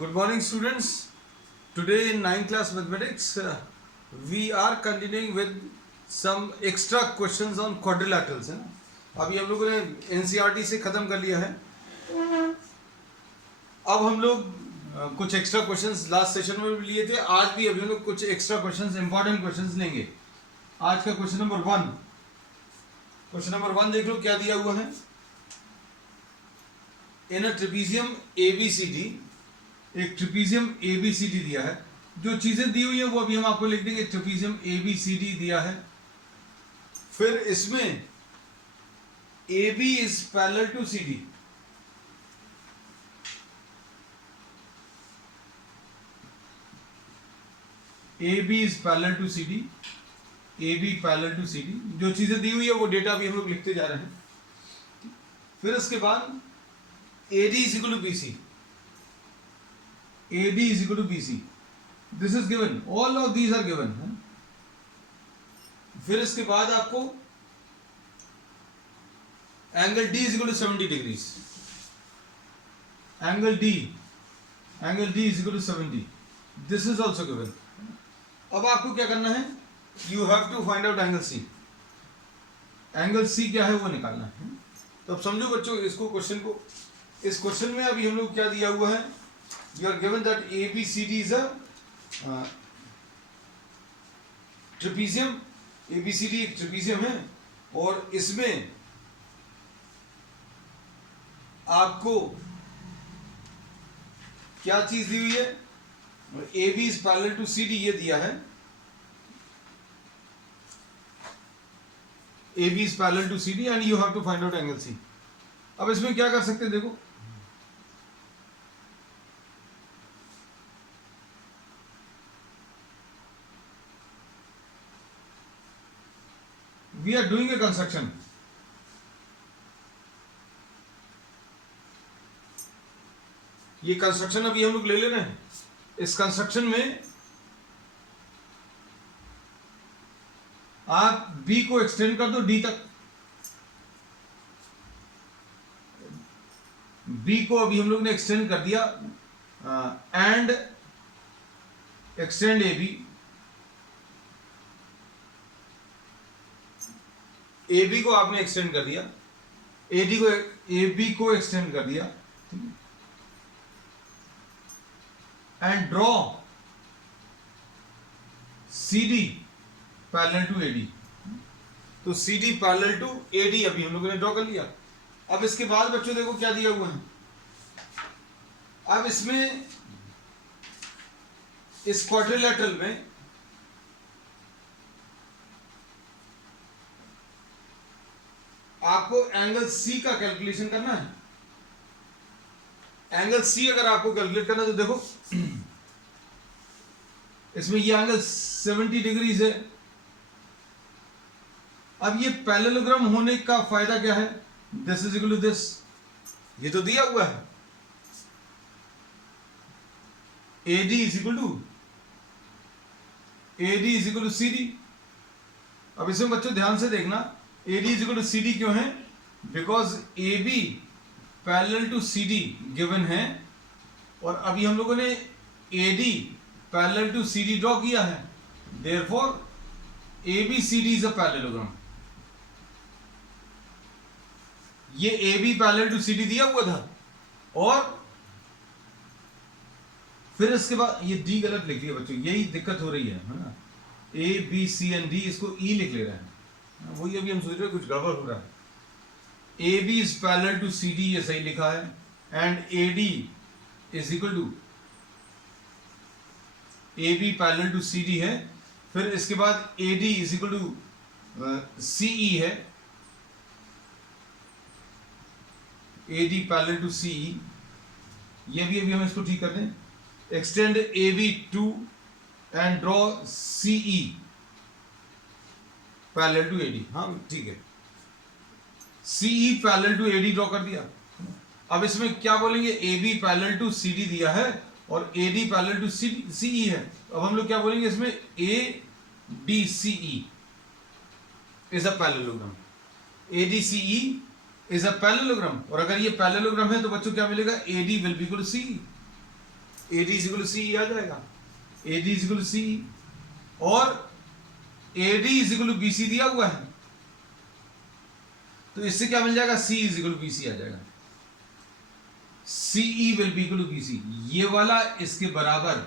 Good morning, students. Today in 9th class mathematics, we are continuing with some extra questions on quadrilaterals. है ना? अभी हम लोगों ने NCERT से ख़त्म कर लिया है. अब हम लोग कुछ एक्स्ट्रा क्वेश्चंस लास्ट सेशन में भी लिए थे. आज भी अभी हम लोग कुछ एक्स्ट्रा क्वेश्चंस, इंपॉर्टेंट क्वेश्चंस लेंगे. आज का क्वेश्चन नंबर 1. क्वेश्चन नंबर 1 देख लो क्या दिया हुआ है. इन अ ट्रेपेजियम ABCD, एक ट्रेपेजियम ABCD दिया है. जो चीजें दी हुई है वो अभी हम आपको लिख देंगे. ट्रेपेजियम ABCD दिया है. फिर इसमें AB is parallel to CD. AB is parallel to CD. AB parallel to CD. जो चीजें दी हुई है वो डेटा अभी हम लोग लिखते जा रहे हैं. फिर उसके बाद AD is equal to BC. AD is equal to BC. This is given. All of these are given. फिर इसके बाद आपको angle D is equal to 70 degrees. Angle D is equal to 70. This is also given. अब आपको क्या करना है? You have to find out angle C. Angle C क्या है वो निकालना है. तो अब समझो बच्चों इसको, क्वेश्चन को. इस क्वेश्चन में अभी हम लोग क्या दिया हुआ है. You are given that ABCD is a trapezium. ABCD एक ट्रेपेजियम है और इसमें आपको क्या चीज दी हुई है. AB is parallel to CD ये दिया है. AB is parallel to CD and you have to find out angle C. अब इसमें क्या कर सकते हैं देखो. We are doing a construction. ये कंस्ट्रक्शन अभी हम लोग ले रहे हैं. इस कंस्ट्रक्शन में आप B को एक्सटेंड कर दो D तक. B को अभी हम लोग ने एक्सटेंड कर दिया एंड एक्सटेंड AB. AB को आपने एक्सटेंड कर दिया. AB को एक्सटेंड कर दिया and draw CD parallel to AD. तो CD पैरेलल टू AD अभी हम लोगों ने ड्रॉ कर लिया. अब इसके बाद बच्चों देखो क्या दिया हुआ है. अब इसमें इस क्वाड्रिलेटरल में आपको एंगल C का कैलकुलेशन करना है. एंगल C अगर आपको कैलकुलेट करना है तो देखो इसमें ये एंगल 70 डिग्रीज है. अब ये पैरेललोग्राम होने का फायदा क्या है. This is equal to this. ये तो दिया हुआ है. AD is equal to CD. अब इसमें बच्चों ध्यान से देखना. AD is equal to CD क्यों है. Because AB parallel to CD given है और अभी हम लोगों ने AD parallel to CD draw किया है. Therefore ABCD is a parallelogram. ये AB पैरेलल टू CD दिया हुआ था और फिर इसके बाद ये D गलत लिख दिया बच्चों. यही दिक्कत हो रही है ना. A B C and D इसको E लिख ले रहे हैं. वही अभी हम सोच रहे हैं कुछ गड़बड़ हो रहा है. AB is parallel to CD ये सही लिखा है and AD is equal to AB parallel to CD है. फिर इसके बाद AD is equal to CE है. AD parallel to CE. ये भी अभी हम इसको ठीक कर दें. Extend AB to and draw CE parallel to AD. हाँ ठीक है. CE parallel to AD draw कर दिया. अब इसमें क्या बोलेंगे. AB पैरेलल टू CD दिया है और AD पैरेलल टू CE है. अब हम लोग क्या बोलेंगे इसमें. ADCE is a parallelogram. ADCE is a parallelogram. और अगर ये पैरेललोग्राम है तो बच्चों क्या मिलेगा. AD will be equal to CE. AD is equal to CE आ जाएगा, AD is equal to CE, और AD is equal to BC दिया हुआ है, तो इससे क्या मिल जाएगा, C is equal to BC आ जाएगा, CE will be equal to BC। ये वाला इसके बराबर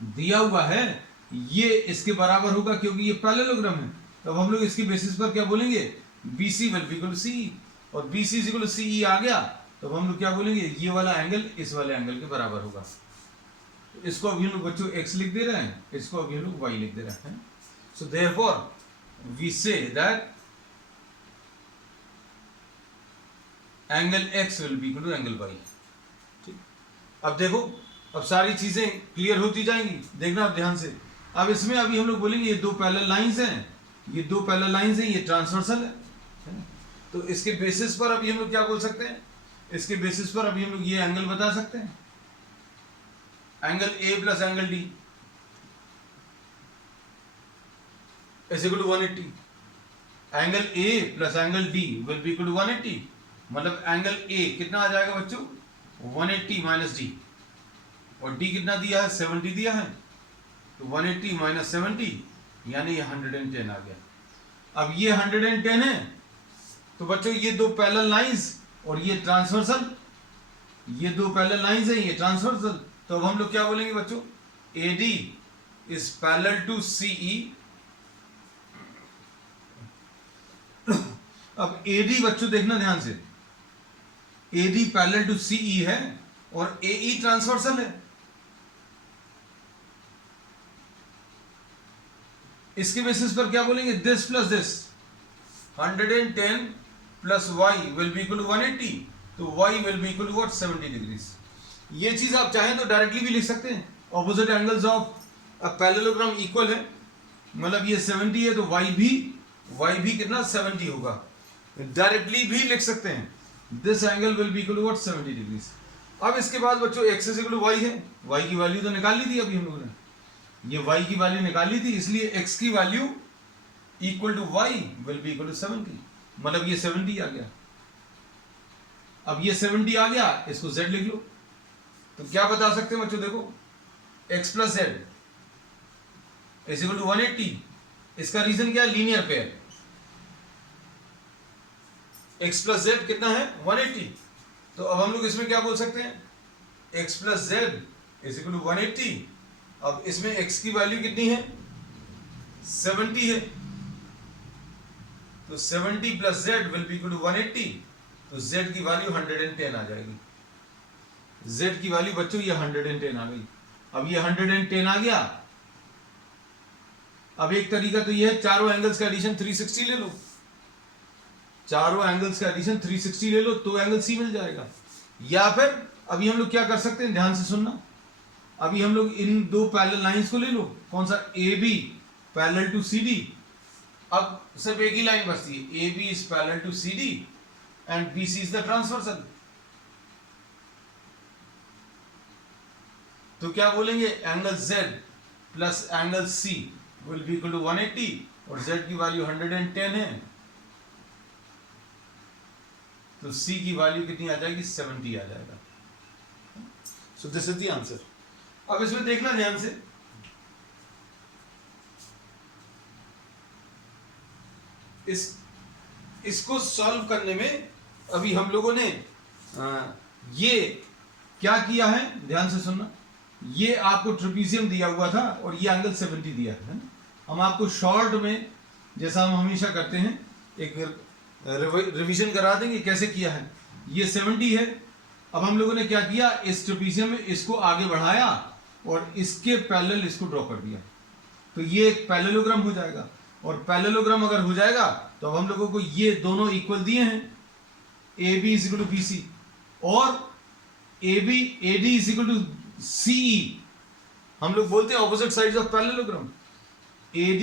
दिया हुआ है, ये इसके बराबर होगा क्योंकि ये पैरेललोग्राम है, तब हम लोग इसकी बेसिस पर क्या बोलेंगे, BC will be equal to CE, और BC is equal to CE आ गया, तब हम लोग क्या बोलेंगे, ये वाला एंगल इस वाले एंगल के बराबर होगा। इसको अभी हम लोग बच्चों x लिख दे रहे हैं, इसको अभी हम लोग y लिख दे रहे हैं। So therefore we say that angle x will be equal to angle y। ठीक, अब देखो, अब सारी चीजें क्लियर होती जाएंगी, देखना आप ध्यान से। अब इसमें अभी हम लोग बोलेंगे ये दो पैरेलल लाइंस हैं, ये दो पैरेलल लाइंस हैं, ये ट्रांसवर्सल है ना? तो इसके बेसिस पर अभी हम लोग क्या बोल सकते हैं, इसके बेसिस पर अभी हम लोग ये एंगल बता सकते हैं, angle A plus angle D is equal to 180, angle A plus angle D will be equal to 180, मतलब एंगल A कितना आ जाएगा बच्चों, 180 माइनस D, और D कितना दिया है, 70 दिया है, तो 180 माइनस 70 यानी ये 110 आ गया। अब ये 110 है, तो बच्चों ये दो पैरेलल लाइंस और ये ट्रांसवर्सल, ये दो पैरेलल लाइंस है, ये ट्रांसवर्सल, तो अब हम लोग क्या बोलेंगे बच्चों, AD is parallel to CE। अब AD बच्चों देखना ध्यान से, AD पैरेलल टू CE है और AE ट्रांसवर्सल है। इसके बेसिस पर क्या बोलेंगे, this plus this, 110 plus y will be equal to 180, तो y will be equal to what, 70 degrees. ये चीज आप चाहें तो डायरेक्टली भी लिख सकते हैं, opposite angles of a parallelogram equal है, मतलब ये 70 है तो y भी कितना 70 होगा, डायरेक्टली भी लिख सकते हैं, this angle will be equal to what, 70 degrees. अब इसके बाद बच्चों x is equal to y है, y की वैल्यू तो निकाल ली थी अभी हम लोगों ने, ये y की वैल्यू निकाली थी, इसलिए x की value equal to y will be equal to 70, मतलब ये 70 आ गया। अब ये 70 आ गया, इसको z लिख लो, तो क्या बता सकते हैं बच्चों, देखो x plus z is equal to 180, इसका रीजन क्या है, linear pair, x plus z कितना है, 180, तो अब हम लोग इसमें क्या बोल सकते हैं, x plus z is equal to 180। अब इसमें x की वैल्यू कितनी है, 70 है, तो 70 plus z will be equal to 180, तो z की वैल्यू 110 आ जाएगी, z की वैल्यू बच्चों ये 110 आ गई। अब ये 110 आ गया, अब एक तरीका तो ये है, चारों एंगल्स का एडिशन 360 ले लो, चारों एंगल्स का एडिशन 360 ले लो, तो एंगल C मिल जाएगा। या फिर अभी हम लोग क्या कर सकते हैं, ध्यान से सुनना, अभी हम लोग इन दो पैरेलल लाइंस को ले लो, कौन सा, AB पैरेलल टू CD, अब सिर्फ एक ही लाइन बचती है, AB is parallel to CD and BC is the transversal, तो क्या बोलेंगे, angle Z plus angle C will be equal to 180, और Z की वैल्यू 110 है, तो C की वैल्यू कितनी आ जाएगी, 70 आ जाएगा। So this is the answer. अब इसमें देखना ध्यान से, इसको सॉल्व करने में अभी हम लोगों ने ये क्या किया है, ध्यान से सुनना, ये आपको ट्रेपीजियम दिया हुआ था और ये एंगल 70 दिया है ना? हम आपको शॉर्ट में, जैसा हम हमेशा करते हैं, एक रिवीजन करा देंगे कैसे किया है। ये 70 है, अब हम लोगों ने क्या किया, इस ट्रेपीजियम में इसको आगे बढ़ाया और इसके पैरेलल इसको ड्रॉ कर दिया, तो ये एक पैरेललोग्राम हो जाएगा। और पैरेललोग्राम अगर हो जाएगा तो अब हम लोगों को ये दोनों इक्वल दिए हैं, AB is equal to BC और AD is equal to CE। हम लोग बोलते हैं opposite sides of parallelogram. AD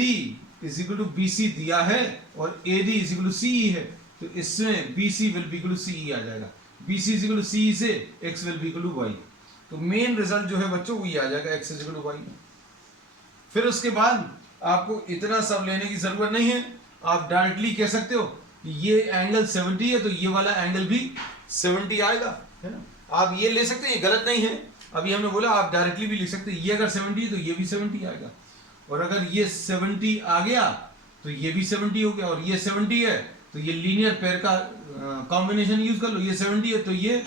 is equal to BC दिया है और AD is equal to CE है, तो इसमें BC will be equal to CE आ जाएगा। BC is equal to CE से x will be equal to y, तो मेन रिजल्ट जो है बच्चों वो ये आ जाएगा, x is equal to y। फिर उसके बाद आपको इतना सब लेने की जरूरत नहीं है, आप डायरेक्टली कह सकते हो कि ये एंगल 70 है तो ये वाला एंगल भी 70 आएगा, है ना। आप ये ले सकते हैं, ये गलत नहीं है, अभी हमने बोला आप डायरेक्टली भी लिख सकते हैं, ये अगर 70 है तो ये भी 70 आएगा, और अगर ये 70 आ गया तो ये भी 70 हो गया, और ये 70 है तो ये लीनियर पेयर का कॉम्बिनेशन यूज कर लो, ये 70 है तो ये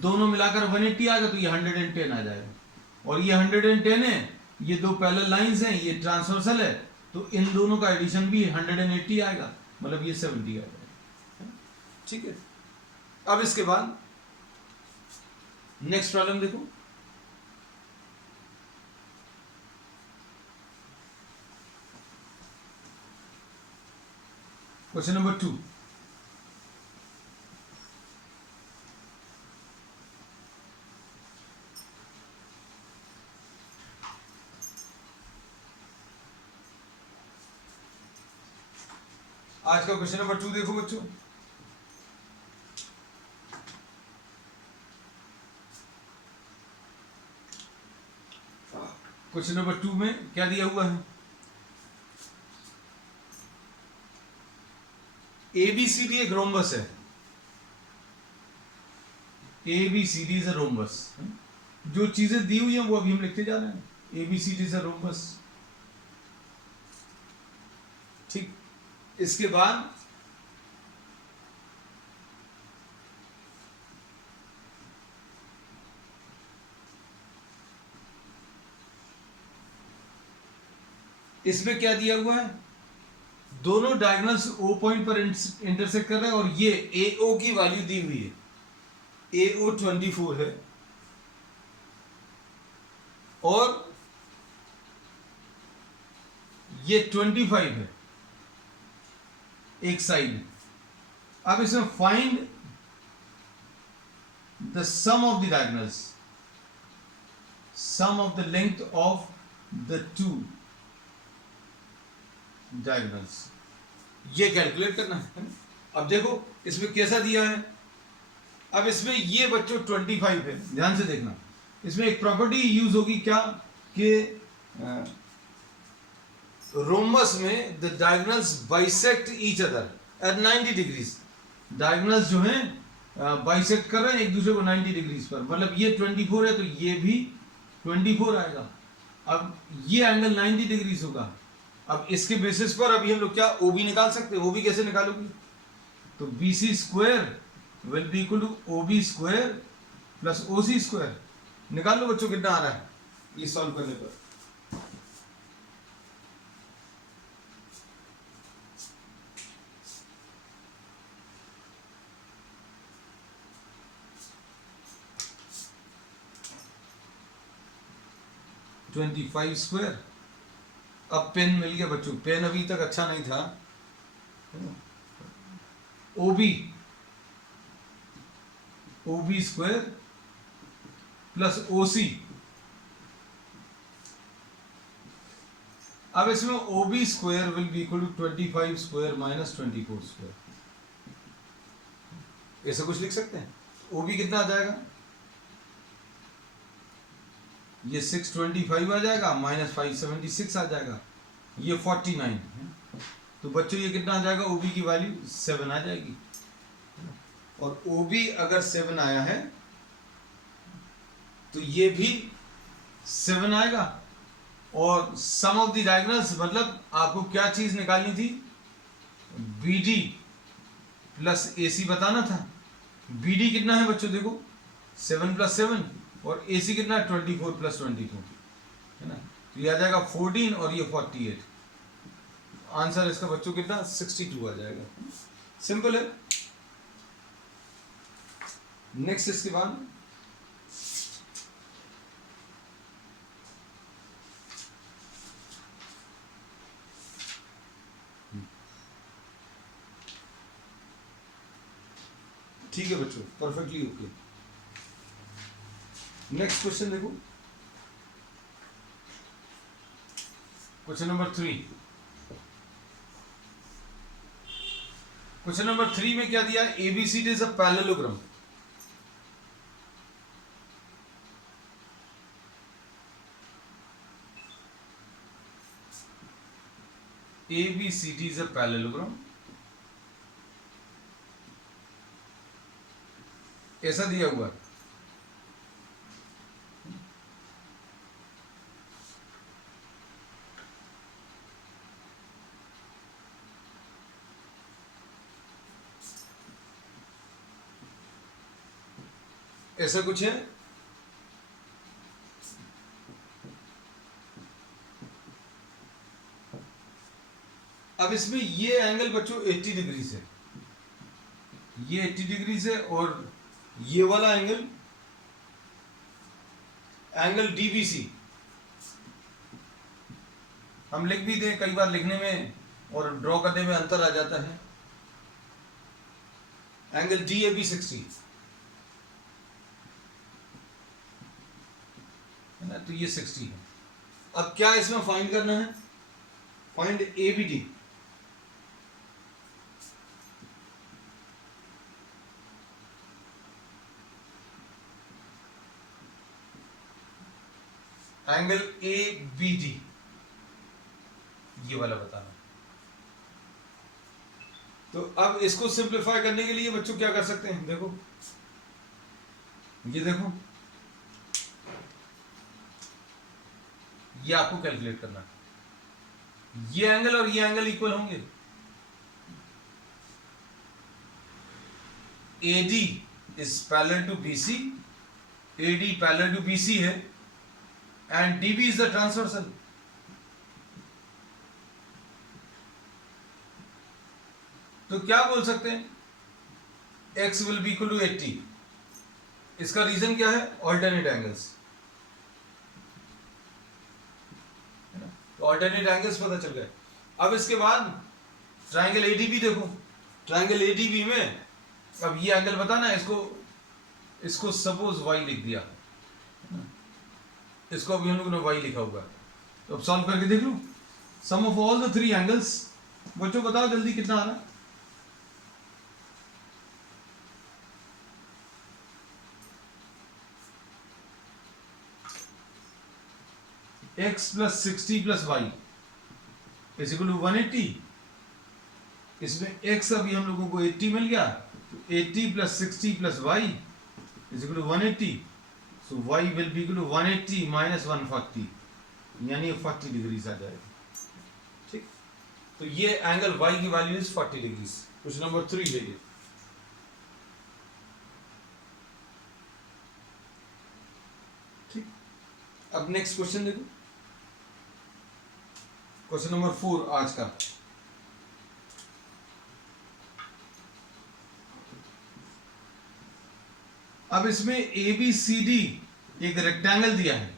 दोनों मिलाकर 180 आएगा, तो ये 110 आ जाएगा, और ये 110 है, ये दो पैरेलल लाइंस हैं, ये ट्रांसवर्सल है, तो इन दोनों का एडिशन भी 180 आएगा, मतलब ये 70 आ जाएगा। ठीक है, अब इसके बाद नेक्स्ट प्रॉब्लम देखो। क्वेश्चन नंबर 2, आज का क्वेश्चन नंबर 2 देखो बच्चों। क्वेश्चन नंबर 2 में क्या दिया हुआ है, ABCD एक रोम्बस है, ABCD इज अ रोम्बस। जो चीजें दी हुई हैं वो अभी हम लिखते जा रहे हैं, ABCD इज अ रोम्बस। ठीक, इसके बाद इसमें क्या दिया हुआ है, दोनों डायगोनल्स O पॉइंट पर इंटरसेक्ट कर रहे हैं, और ये AO की वैल्यू दी हुई है, AO 24 है, और ये 25 है एक साइड। अब इसमें find the sum of the diagonals, sum of the length of the two diagonals, ये कैलकुलेट करना है। अब देखो इसमें कैसा दिया है, अब इसमें ये बच्चों 25 है, ध्यान से देखना, इसमें एक प्रॉपर्टी यूज होगी क्या कि रोम्बस में the diagonals bisect each other at 90 degrees, diagonals जो हैं बाइसेक्ट कर रहे हैं एक दूसरे को 90 डिग्रीज पर, मतलब ये 24 है तो ये भी 24 आएगा। अब ये एंगल 90 डिग्रीज होगा, अब इसके बेसिस पर अभी हम लोग क्या OB निकाल सकते हैं, OB कैसे निकालोगे, तो BC square will be equal to OB square plus OC square, निकाल लो बच्चों कितना आ रहा है ये सॉल्व करने पर। $25 स्क्वायर, अब पेन मिल गया बच्चों, पेन अभी तक अच्छा नहीं था, OB स्क्वायर प्लस OC, अब इसमें OB square will be equal to 25 square minus 24 square, ऐसा कुछ लिख सकते हैं। OB कितना आ जाएगा, ये 625 आ जाएगा, माइनस 576 आ जाएगा, ये 49, तो बच्चों ये कितना आ जाएगा, OB की वैल्यू 7 आ जाएगी, और OB अगर 7 आया है तो ये भी 7 आएगा, और सम ऑफ द डायगोनल्स मतलब आपको क्या चीज निकालनी थी, BD प्लस AC बताना था। BD कितना है बच्चों, देखो 7 प्लस 7, और AC कितना है 24 प्लस 24, है ना, तो ये आ जाएगा 14 और ये 48, आंसर इसका बच्चों कितना 62 आ जाएगा। सिंपल है। नेक्स्ट इसके बाद ठीक है बच्चों, परफेक्टली ओके। नेक्स्ट क्वेश्चन देखो, क्वेश्चन नंबर 3। क्वेश्चन नंबर 3 में क्या दिया, ABCD is a parallelogram. ABCD is a parallelogram, ऐसा दिया हुआ है। ऐसा कुछ है। अब इसमें ये एंगल बच्चों 80 डिग्री से, ये 80 डिग्री से, और ये वाला एंगल डीबीसी हम लिख भी दें, कई बार लिखने में और ड्रॉ करने में अंतर आ जाता है। एंगल DAB 60 है ना, तो ये 60 है। अब क्या इसमें फाइंड करना है? Find ABD। एंगल ABD ये वाला बताना। तो अब इसको सिंप्लीफाई करने के लिए बच्चों क्या कर सकते हैं? देखो ये देखो, ये आपको कैलकुलेट करना है। ये एंगल और ये एंगल इक्वल होंगे। AD is parallel to BC, AD parallel to BC है, and DB is the transversal. तो क्या बोल सकते हैं? x will be equal to 80। इसका रीजन क्या है? Alternate angles. तो ऑल्टरनेट एंगल्स पता चल गए। अब इसके बाद ट्राइंगल ADB देखो। ट्राइंगल ADB में अब ये एंगल बताना है, इसको सपोज y लिख दिया, इसको अभी हम लोगों ने y लिखा हुआ। तो अब सॉल्व करके देख लो। Sum of all the three angles. बच्चों बताओ जल्दी कितना आ रहा है? x plus 60 plus y is equal to 180। इसमें x अभी हम लोगों को 80 मिल गया, तो 80 plus 60 plus y is equal to 180। So y will be equal to 180 minus 140, यानी 40 डिग्रीज आ जाएगा। ठीक, तो ये एंगल y की value is 40 degrees. Question number 3 है ये। ठीक, अब नेक्स्ट क्वेश्चन देखो, क्वेश्चन नंबर 4 आज का। अब इसमें ABCD एक रेक्टेंगल दिया है।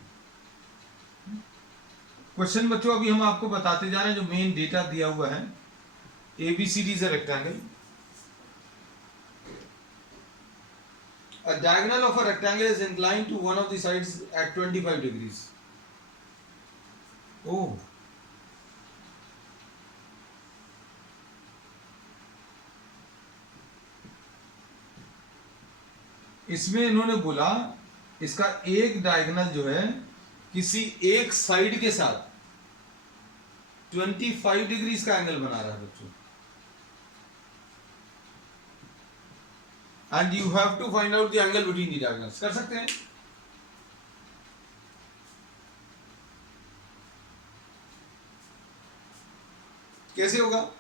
क्वेश्चन बच्चों अभी हम आपको बताते जा रहे हैं, जो मेन डेटा दिया हुआ है। ABCD is a rectangle. A diagonal of a rectangle is inclined to one of the sides at 25 degrees. Oh. इसमें इन्होंने बोला इसका एक डायगोनल जो है किसी एक साइड के साथ 25 डिग्रीज का एंगल बना रहा है बच्चों, and you have to find out the angle between the diagonals. कर सकते हैं? कैसे होगा?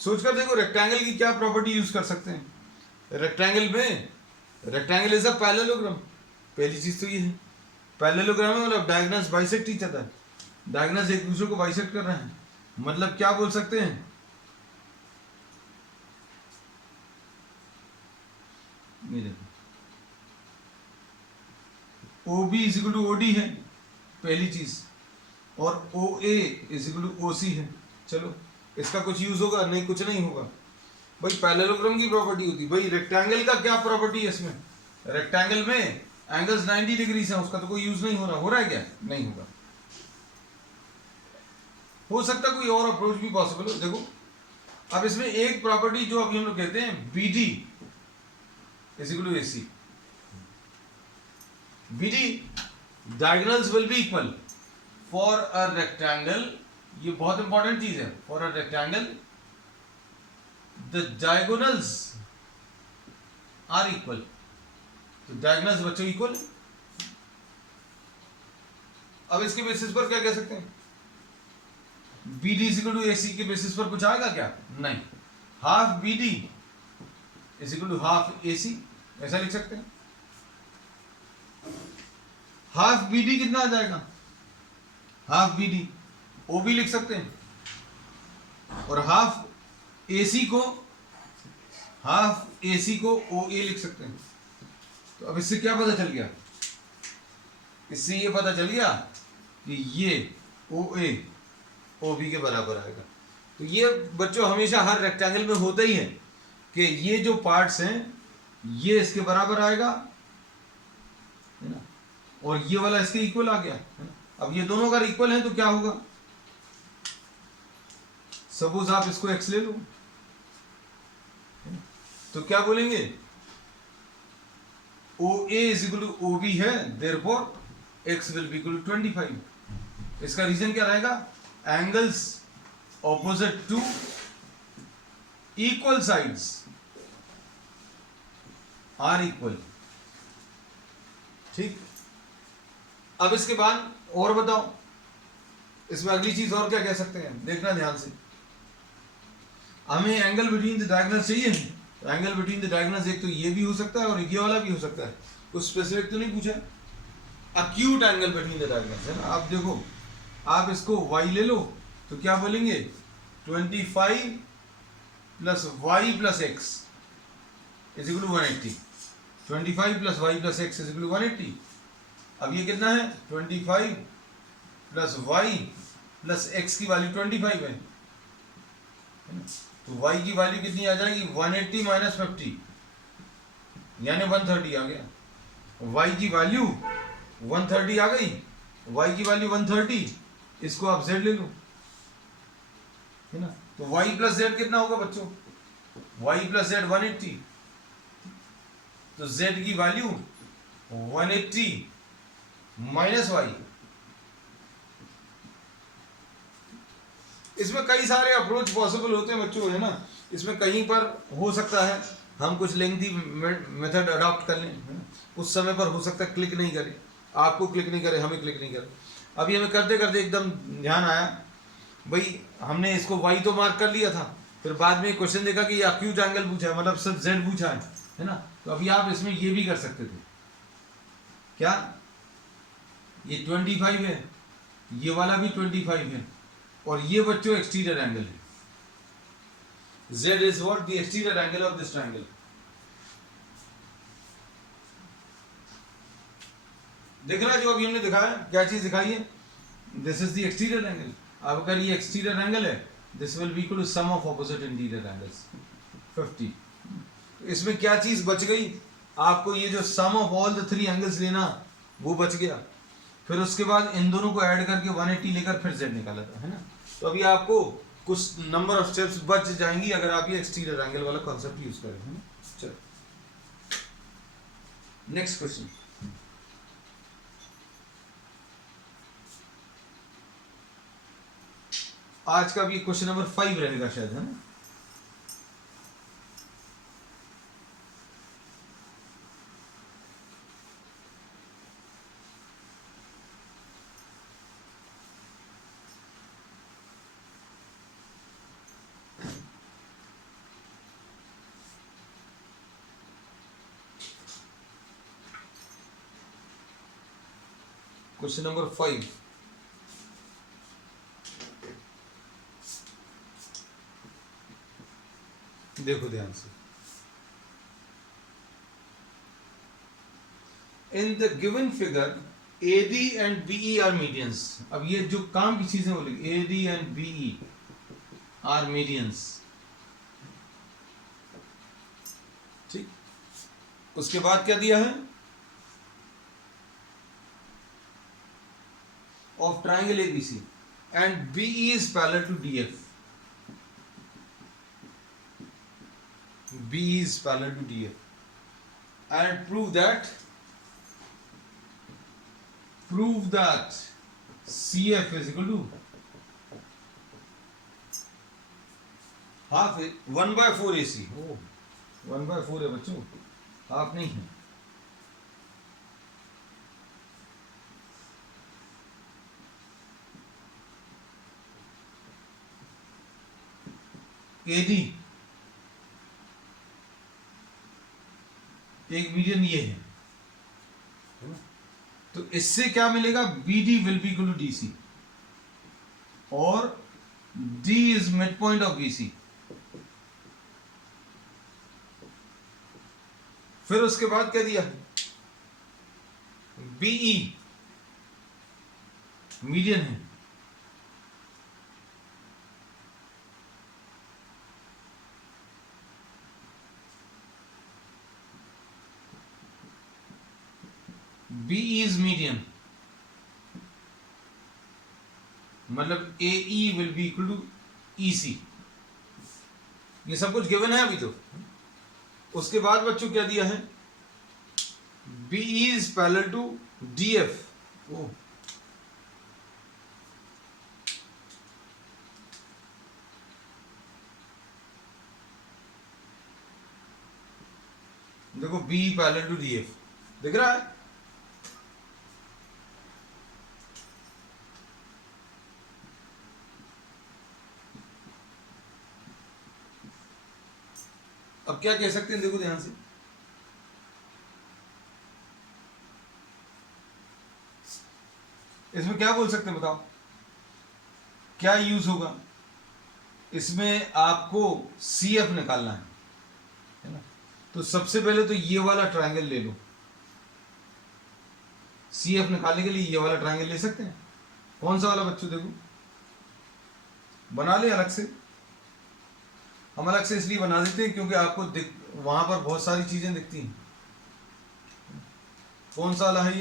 सोचकर देखो, रेक्टेंगल की क्या प्रॉपर्टी यूज कर सकते हैं। Rectangle is a parallelogram. पहली चीज तो ये है, पैरेललोग्राम है मतलब diagonals bisect each other. Diagonals एक दूसरे को बाइसेक्ट कर रहे हैं, मतलब क्या बोल सकते हैं? ये देखो, OB is equal to OD है पहली चीज, और OA is equal to OC है। चलो, इसका कुछ यूज होगा? नहीं, कुछ नहीं होगा भाई। पैरेललोग्राम की प्रॉपर्टी होती है भाई। रेक्टेंगल का क्या प्रॉपर्टी है इसमें? रेक्टेंगल में एंगल्स 90 डिग्री से, उसका तो कोई यूज नहीं हो रहा। हो रहा है क्या? नहीं होगा। हो सकता कोई और अप्रोच भी पॉसिबल हो। देखो, अब इसमें एक प्रॉपर्टी जो अभी हम लोग कहते हैं BD is equal to AC। BD diagonals will be equal for a rectangle. ये बहुत इंपॉर्टेंट चीज है। For a rectangle the diagonals are equal. तो डायगोनल्स बच्चों इक्वल। अब इसके बेसिस पर क्या कह सकते हैं? BD is equal to AC के बेसिस पर कुछ आएगा क्या? नहीं। Half BD is equal to half AC, ऐसा लिख सकते हैं। हाफ BD कितना आ जाएगा, हाफ BD OB लिख सकते हैं, और हाफ AC को OA लिख सकते हैं। तो अब इससे क्या पता चल गया, इससे ये पता चल गया कि ये OA OB के बराबर आएगा। तो ये बच्चों हमेशा हर रेक्टेंगल में होता ही है कि ये जो पार्ट्स हैं ये इसके बराबर आएगा, है ना, और ये वाला इसके इक्वल आ गया, है ना। अब ये दोनों अगर इक्वल हैं तो क्या होगा, सपोज आप इसको x ले लो, तो क्या बोलेंगे, OA is equal to OB है, therefore x will be equal to 25। इसका रीजन क्या रहेगा, angles opposite to equal sides are equal. ठीक, अब इसके बाद और बताओ, इसमें अगली चीज और क्या कह सकते हैं, देखना ध्यान से। हमें एंगल बिटवीन द डायगोनल्स चाहिए, तो एंगल बिटवीन द डायगोनल्स एक तो ये भी हो सकता है और ये वाला भी हो सकता है, कुछ स्पेसिफिक तो नहीं पूछा। Acute angle between the diagonals है ना। आप देखो, आप इसको y ले लो तो क्या बोलेंगे, 25 plus y plus x is equal to 180। 25 plus y plus x is equal to 180। अब ये कितना है, 25 प्लस y प्लस x की वैल्यू 25 है, तो y की वैल्यू कितनी आ जाएगी, 180 माइनस 50 यानी 130 आ गया। y की वैल्यू 130 आ गई, y की वैल्यू 130, इसको आप z ले लो, है ना। तो y प्लस z कितना होगा बच्चों, y प्लस z 180, तो z की वैल्यू 180 माइनस y। इसमें कई सारे अप्रोच पॉसिबल होते हैं बच्चों, है ना। इसमें कहीं पर हो सकता है हम कुछ लेंथी मेथड अडॉप्ट कर लें, है ना। उस समय पर हो सकता है क्लिक नहीं करे, आपको क्लिक नहीं करे, हमें क्लिक नहीं करे। अभी हमें करते करते एकदम ध्यान आया, भाई हमने इसको y तो मार्क कर लिया था, फिर बाद में क्वेश्चन देखा कि ये अक्यूट एंगल पूछा है, मतलब सिर्फ z पूछा है ना। तो अभी आप इसमें ये भी कर सकते थे, क्या ये 25 है, ये वाला भी 25 है, और ये बच्चों एक्सटीरियर एंगल है। Z is what, the exterior angle of this triangle। देख रहा है जो अभी हमने दिखाया, क्या चीज दिखाई है, this is the exterior angle. अब अगर ये एक्सटीरियर एंगल है, this will be equal to sum of opposite interior angles 50। इसमें क्या चीज बच गई, आपको ये जो sum of all the 3 angles लेना वो बच गया, फिर उसके बाद इन दोनों को ऐड करके 180 लेकर फिर z निकाला था, है ना। तो अभी आपको कुछ नंबर ऑफ स्टेप्स बच जाएंगी अगर आप ये एक्सटीरियर एंगल वाला कॉन्सेप्ट यूज करें, है ना। चलो नेक्स्ट क्वेश्चन, आज का भी क्वेश्चन नंबर 5 रहेगा शायद, है ना। क्वेश्चन नंबर 5, देखो ध्यान से। In the given figure AD and BE are medians. अब ये जो काम की चीजें बोलेगी, AD and BE are medians, ठीक। उसके बाद क्या दिया है, of triangle ABC and BE is parallel to DF। BE is parallel to DF and prove that CF is equal to half 1/4 AC। oh 1/4 है बच्चों, हाफ नहीं है। AD एक मीडियन ये है ना? तो इससे क्या मिलेगा, B D will be equal to D C, और D is midpoint of B C. फिर उसके बाद क्या दिया, बीई मीडियन है, बीई इज मीडियन, मतलब A E will be equal to E C. ये सब कुछ गिवन है अभी तो। उसके बाद बच्चों क्या दिया है, B E is parallel to D F. देखो B parallel to D F दिख रहा है। अब क्या कह सकते हैं, देखो ध्यान से, इसमें क्या बोल सकते हैं बताओ, क्या यूज होगा इसमें, आपको सी एफ निकालना है ना। तो सबसे पहले तो ये वाला ट्रायंगल ले लो, सी एफ निकालने के लिए ये वाला ट्रायंगल ले सकते हैं। कौन सा वाला बच्चों, देखो बना ले अलग से, हम अलग से इसलिए बना देते हैं क्योंकि आपको वहां पर बहुत सारी चीजें दिखती हैं। कौन सा वाला है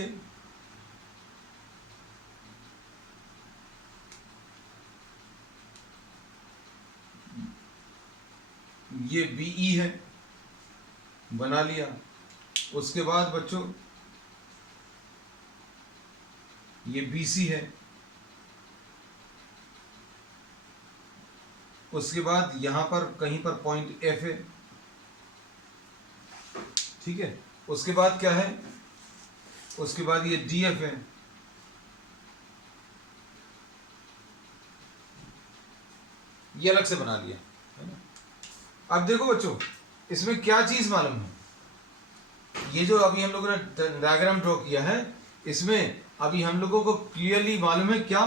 ये बीई है, बना लिया। उसके बाद बच्चों ये बीसी है, उसके बाद यहां पर कहीं पर पॉइंट एफ है, ठीक है। उसके बाद क्या है, उसके बाद ये डी एफ है, ये अलग से बना लिया है ना। अब देखो बच्चों, इसमें क्या चीज मालूम है, ये जो अभी हम लोगों ने डायग्राम ड्रॉ किया है, इसमें अभी हम लोगों को क्लियरली मालूम है क्या,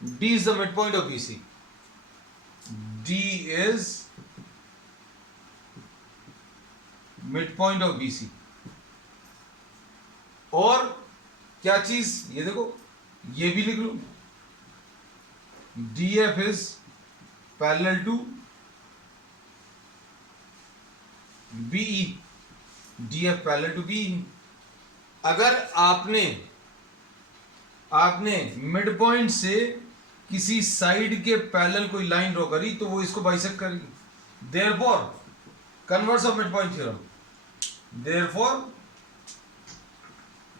D is the midpoint of BC. D is midpoint of BC. और क्या चीज, ये देखो, ये भी लिख लो, DF is parallel to BE. DF parallel to BE. अगर आपने मिड पॉइंट से किसी साइड के पैरेलल कोई लाइन ड्रॉ करी तो वो इसको बाइसेक्ट करेगी। Therefore converse of midpoint theorem, therefore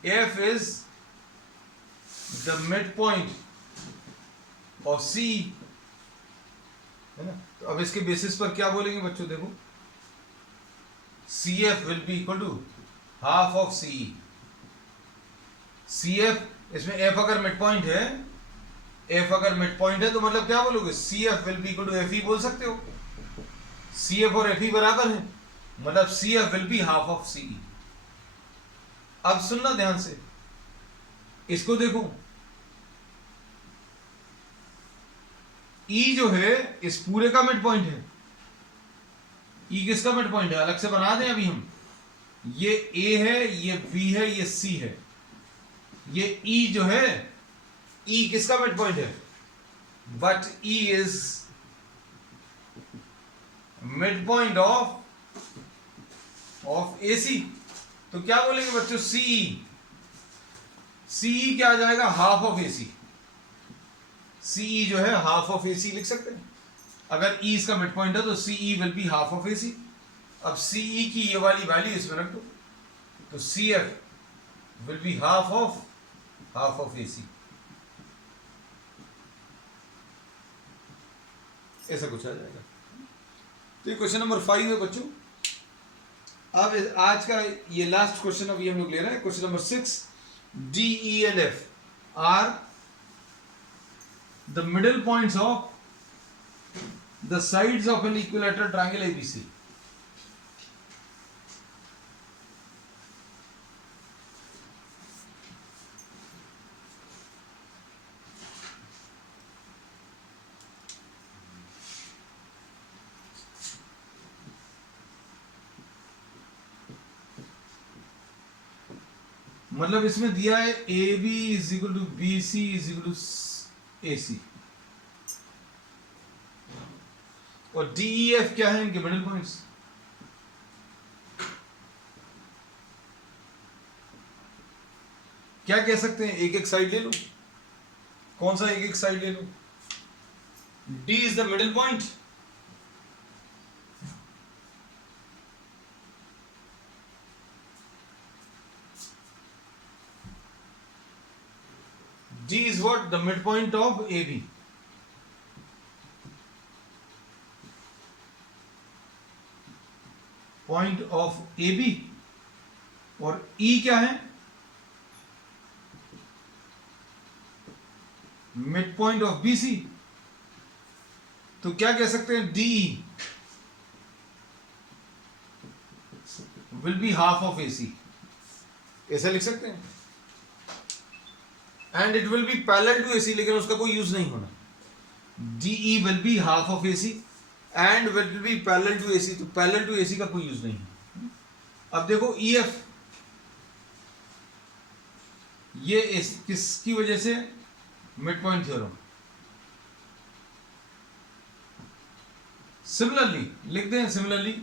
F is the midpoint of C, है ना। तो अब इसके बेसिस पर क्या बोलेंगे बच्चों, देखो C F will be equal to half of C. C F, इसमें एफ अगर मिड पॉइंट है, एफ अगर मिड पॉइंट है तो मतलब क्या बोलोगे, C F will be equal to F E बोल सकते हो। सी एफ और एफ ई बराबर है, मतलब C F will be half of C E. अब सुनना ध्यान से, इसको देखो, ई जो है इस पूरे का मिड पॉइंट है। ई किसका मिड पॉइंट है, अलग से बना दें अभी हम, ये ए है, ये बी है, ये सी है। ये ई जो है, ई किसका मिड पॉइंट है, but E is midpoint of A C. तो क्या बोलेंगे बच्चों, सी ई क्या आ जाएगा, हाफ ऑफ ए सी। सी ई जो है हाफ ऑफ ए सी लिख सकते हैं। अगर ई इसका मिड पॉइंट है तो सी ई will be half of A सी। अब सी ई की ये वाली वैल्यू इसमें रख दो, तो C F will be half of A C. ऐसा कुछ आ जाएगा। तो ये क्वेश्चन नंबर 5 है बच्चों। अब आज का ये लास्ट क्वेश्चन अभी हम लोग ले रहे हैं, question number 6। D E and F are the middle points of the sides of an equilateral triangle A B C. मतलब इसमें दिया है A B is equal to B C is equal to A C, और डी ई एफ क्या है इनके middle points. क्या कह सकते हैं, एक एक साइड ले लो। कौन सा एक एक साइड ले लो? D is the middle point, D is what? The midpoint of AB. Point of AB. और E क्या है? Midpoint of BC. तो क्या कह सकते हैं? DE will be half of AC. ऐसा लिख सकते हैं। And it will be parallel to AC, लेकिन उसका कोई यूज नहीं होना। DE will be half of AC and will be parallel to AC, तो पैरेलल टू AC का कोई यूज नहीं है। अब देखो EF, ये इस किसकी वजह से? Mid point theorem. सिमिलरली लिखते हैं, similarly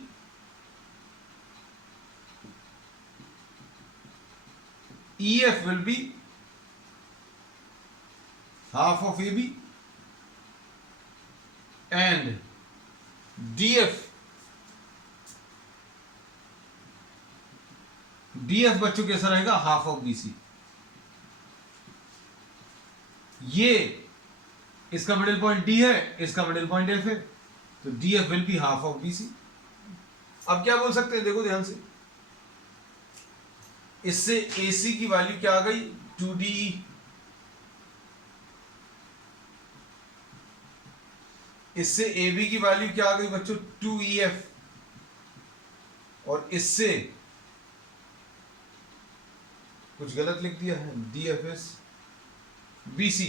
EF will B half of AB and DF बच्चों कैसा रहेगा? Half of BC। ये इसका मिडिल पॉइंट D है, इसका मिडिल पॉइंट F है, तो DF will be half of BC। अब क्या बोल सकते हैं, देखो ध्यान से, इससे AC की वैल्यू क्या आ गई? 2DE। इससे AB की वैल्यू क्या आ गई बच्चों? 2EF। और इससे कुछ गलत लिख दिया है, DFS BC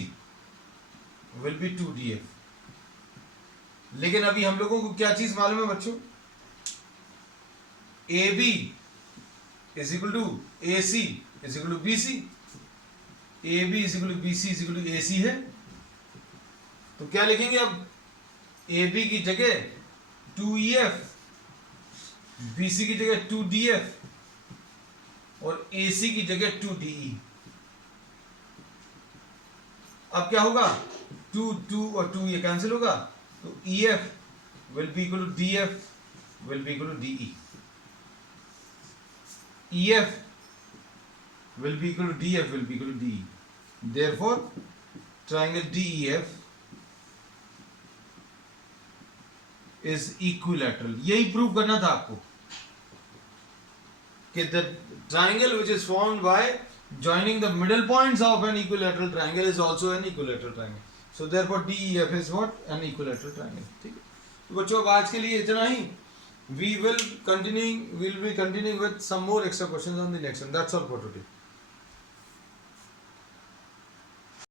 will B 2DF। लेकिन अभी हम लोगों को क्या चीज मालूम है बच्चों? AB is equal to AC is equal to BC, AB is equal to BC is equal to AC है। तो क्या लिखेंगे अब? AB की जगह 2EF, BC की जगह 2DF और AC की जगह 2DE। अब क्या होगा? 2 2 और 2 ये कैंसिल होगा, तो EF will be equal to DF will be equal to DE। EF will be equal to DF will be equal to DE. Therefore, triangle DEF is equilateral. यही प्रूव करना था आपको कि the triangle which is formed by joining the middle points of an equilateral triangle is also an equilateral triangle. So therefore DEF is what? An equilateral triangle. ठीक है, तो बच्चों अब आज के लिए इतना ही. We will be continuing with some more extra questions on the next one. That's all for today.